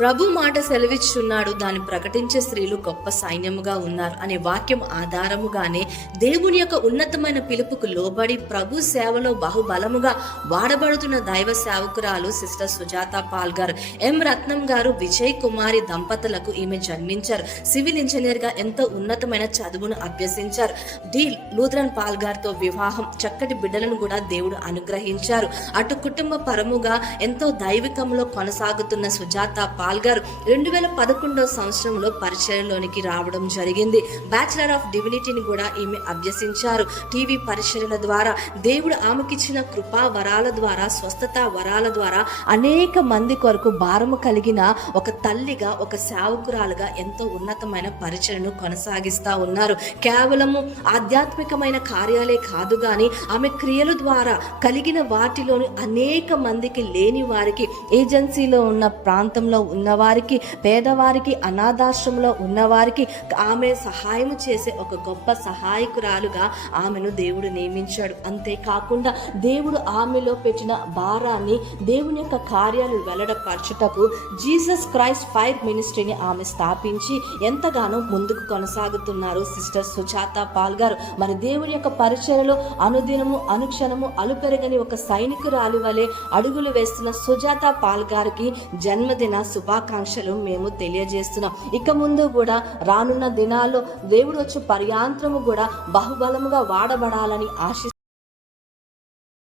ప్రభు మాట సెలవిచ్చున్నాడు, దాన్ని ప్రకటించే స్త్రీలు గొప్ప సైన్యముగా ఉన్నారు అనే వాక్యం ఆధారముగానే దేవుని యొక్క ఉన్నతమైన పిలుపుకు లోబడి ప్రభు సేవలో బహుబలముగా వాడబడుతున్న దైవ సేవకురాలు సిస్టర్ సుజాత పాల్ గారు. ఎం రత్నం గారు విజయ్ కుమారి దంపతులకు ఈమె జన్మించారు. సివిల్ ఇంజనీర్ గా ఎంతో ఉన్నతమైన చదువును అభ్యసించారు. డి లూథరన్ పాల్ గారితో వివాహం, చక్కటి బిడ్డలను కూడా దేవుడు అనుగ్రహించారు. అటు కుటుంబ పరముగా ఎంతో దైవికంలో కొనసాగుతున్న సుజాత పాల్ గారు 2011 సంవత్సరంలో పరిచర్యలోనికి రావడం జరిగింది. బ్యాచిలర్ ఆఫ్ డివినిటీని కూడా ఈమె అభ్యసించారు. టీవీ పరిచర్యల ద్వారా దేవుడు ఆమెకిచ్చిన కృపా వరాల ద్వారా, స్వస్థత వరాల ద్వారా అనేక మంది కొరకు భారము కలిగిన ఒక తల్లిగా, ఒక సేవకురాలుగా ఎంతో ఉన్నతమైన పరిచర్యను కొనసాగిస్తా ఉన్నారు. కేవలము ఆధ్యాత్మికమైన కార్యాలే కాదు గాని ఆమె క్రియల ద్వారా కలిగిన వాటిలోని అనేక మందికి, లేని వారికి, ఏజెన్సీలో ఉన్న ప్రాంతంలో ఉన్నవారికి, పేదవారికి, అనాథాశ్రమంలో ఉన్నవారికి ఆమె సహాయం చేసే ఒక గొప్ప సహాయకురాలుగా ఆమెను దేవుడు నియమించాడు. అంతేకాకుండా దేవుడు ఆమెలో పెట్టిన భారాన్ని దేవుని యొక్క కార్యాలు వెల్లడపరచుటకు జీసస్ క్రైస్ట్ ఫైర్ మినిస్ట్రీని ఆమె స్థాపించి ఎంతగానో ముందుకు కొనసాగుతున్నారు సిస్టర్ సుజాత పాల్ గారు. మరి దేవుని యొక్క పరిచయలో అనుదినము, అనుక్షణము అలుపెరగని ఒక సైనికురాలి వలె అడుగులు వేస్తున్న సుజాత పాల్ గారికి జన్మదిన శుభాకాంక్షలు మేము తెలియజేస్తున్నాం. ఇక ముందు కూడా రానున్న దినాల్లో దేవుడు వచ్చి పర్యాంతరము కూడా బహుబలముగా వాడబడాలని ఆశిస్తున్నాం.